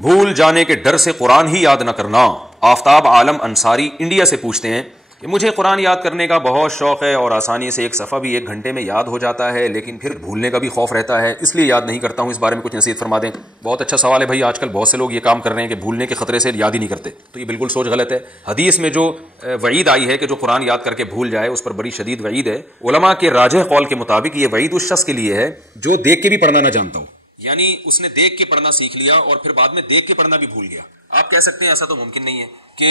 بھول جانے کے ڈر سے قرآن ہی یاد نہ کرنا۔ آفتاب عالم انصاری انڈیا سے پوچھتے ہیں کہ مجھے قرآن یاد کرنے کا بہت شوق ہے اور آسانی سے ایک صفحہ بھی 1 گھنٹے میں یاد ہو جاتا ہے، لیکن پھر بھولنے کا بھی خوف رہتا ہے، اس لیے یاد نہیں کرتا ہوں۔ اس بارے میں کچھ نصیحت فرما دیں۔ بہت اچھا سوال ہے بھائی، آج کل بہت سے لوگ یہ کام کر رہے ہیں کہ بھولنے کے خطرے سے یاد ہی نہیں کرتے، تو یہ بالکل سوچ غلط ہے۔ حدیث میں جو وعید آئی ہے کہ جو قرآن یاد کر کے بھول جائے اس پر بڑی شدید وعید ہے۔ علماء کے راجح قول کے مطابق یہ وعید اس شخص کے لیے ہے جو دیکھ کے بھی پڑھنا نہ جانتا ہو، یعنی اس نے دیکھ کے پڑھنا سیکھ لیا اور پھر بعد میں دیکھ کے پڑھنا بھی بھول گیا۔ آپ کہہ سکتے ہیں ایسا تو ممکن نہیں ہے کہ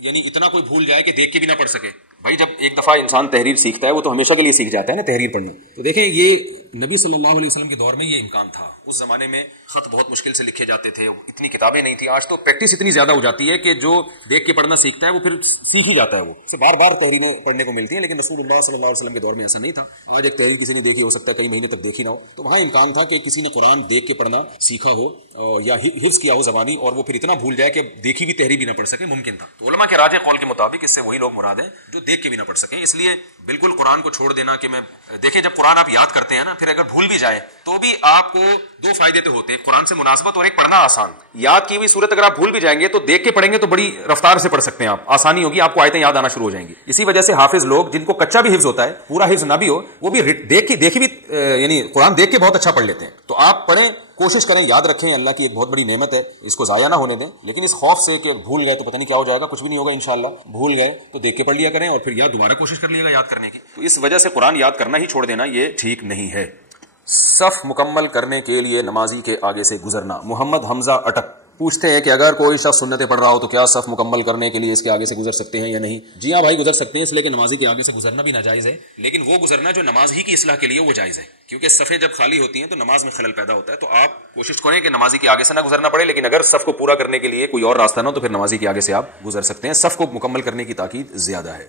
یعنی اتنا کوئی بھول جائے کہ دیکھ کے بھی نہ پڑھ سکے۔ بھائی جب ایک دفعہ انسان تحریر سیکھتا ہے وہ تو ہمیشہ کے لیے سیکھ جاتا ہے نا تحریر پڑھنا۔ تو دیکھیں یہ نبی صلی اللہ علیہ وسلم کے دور میں یہ امکان تھا، اس زمانے میں خط بہت مشکل سے لکھے جاتے تھے، اتنی کتابیں نہیں تھی۔ آج تو پریکٹس اتنی زیادہ ہو جاتی ہے کہ جو دیکھ کے پڑھنا سیکھتا ہے وہ پھر سیکھ ہی جاتا ہے، وہ سے بار بار تحریریں پڑھنے کو ملتی ہیں، لیکن رسول اللہ صلی اللہ علیہ وسلم کے دور میں ایسا نہیں تھا۔ آج ایک تحریر کسی نے دیکھی، ہو سکتا ہے کئی مہینے تک دیکھی نہ ہو، تو وہاں امکان تھا کہ کسی نے قرآن دیکھ کے پڑھنا سیکھا ہو یا حفظ کیا ہو زبانی، اور وہ پھر اتنا بھول جائے کہ دیکھی بھی تحریر بھی نہ پڑھ سکے، ممکن تھا۔ تو علماء کے راجح قول کے مطابق اس سے وہی لوگ مراد ہیں جو دیکھ کے بھی نہ پڑھ سکیں۔ اس لیے بالکل قرآن کو چھوڑ دینا کہ میں دیکھیں جب قرآن آپ یاد کرتے ہیں نا، پھر اگر بھول بھی جائے تو بھی آپ کو 2 فائدے تو ہوتے ہیں، قرآن سے مناسبت اور ایک پڑھنا آسان۔ یاد کی ہوئی صورت اگر آپ بھول بھی جائیں گے تو دیکھ کے پڑھیں گے تو بڑی رفتار سے پڑھ سکتے ہیں، آپ آسانی ہوگی، آپ کو آیتیں یاد آنا شروع ہو جائیں گی۔ اسی وجہ سے حافظ لوگ جن کو کچا بھی حفظ ہوتا ہے، پورا حفظ نہ بھی ہو، وہ بھی دیکھی بھی یعنی قرآن دیکھ کے بہت اچھا پڑھ لیتے ہیں۔ تو آپ پڑھیں، کوشش کریں، یاد رکھیں، اللہ کی ایک بہت بڑی نعمت ہے، اس کو ضائع نہ ہونے دیں، لیکن اس خوف سے کہ بھول گئے تو پتہ نہیں کیا ہو جائے گا، کچھ بھی نہیں ہوگا انشاءاللہ۔ بھول گئے تو دیکھ کے پڑھ لیا کریں اور پھر یا دوبارہ کوشش کر لیے گا یاد کرنے کی۔ تو اس وجہ سے قرآن یاد کرنا ہی چھوڑ دینا یہ ٹھیک نہیں ہے۔ صف مکمل کرنے کے لیے نمازی کے آگے سے گزرنا۔ محمد حمزہ اٹک پوچھتے ہیں کہ اگر کوئی شخص سنتیں پڑھ رہا ہو تو کیا صف مکمل کرنے کے لیے اس کے آگے سے گزر سکتے ہیں یا نہیں؟ جی ہاں بھائی، گزر سکتے ہیں، اس لیے کہ نمازی کے آگے سے گزرنا بھی ناجائز ہے، لیکن وہ گزرنا جو نماز ہی کی اصلاح کے لیے وہ جائز ہے، کیونکہ صفیں جب خالی ہوتی ہیں تو نماز میں خلل پیدا ہوتا ہے۔ تو آپ کوشش کریں کہ نمازی کے آگے سے نہ گزرنا پڑے، لیکن اگر صف کو پورا کرنے کے لیے کوئی اور راستہ نہ ہو تو پھر نمازی کے آگے سے آپ گزر سکتے ہیں۔ صف کو مکمل کرنے کی تاکید زیادہ ہے۔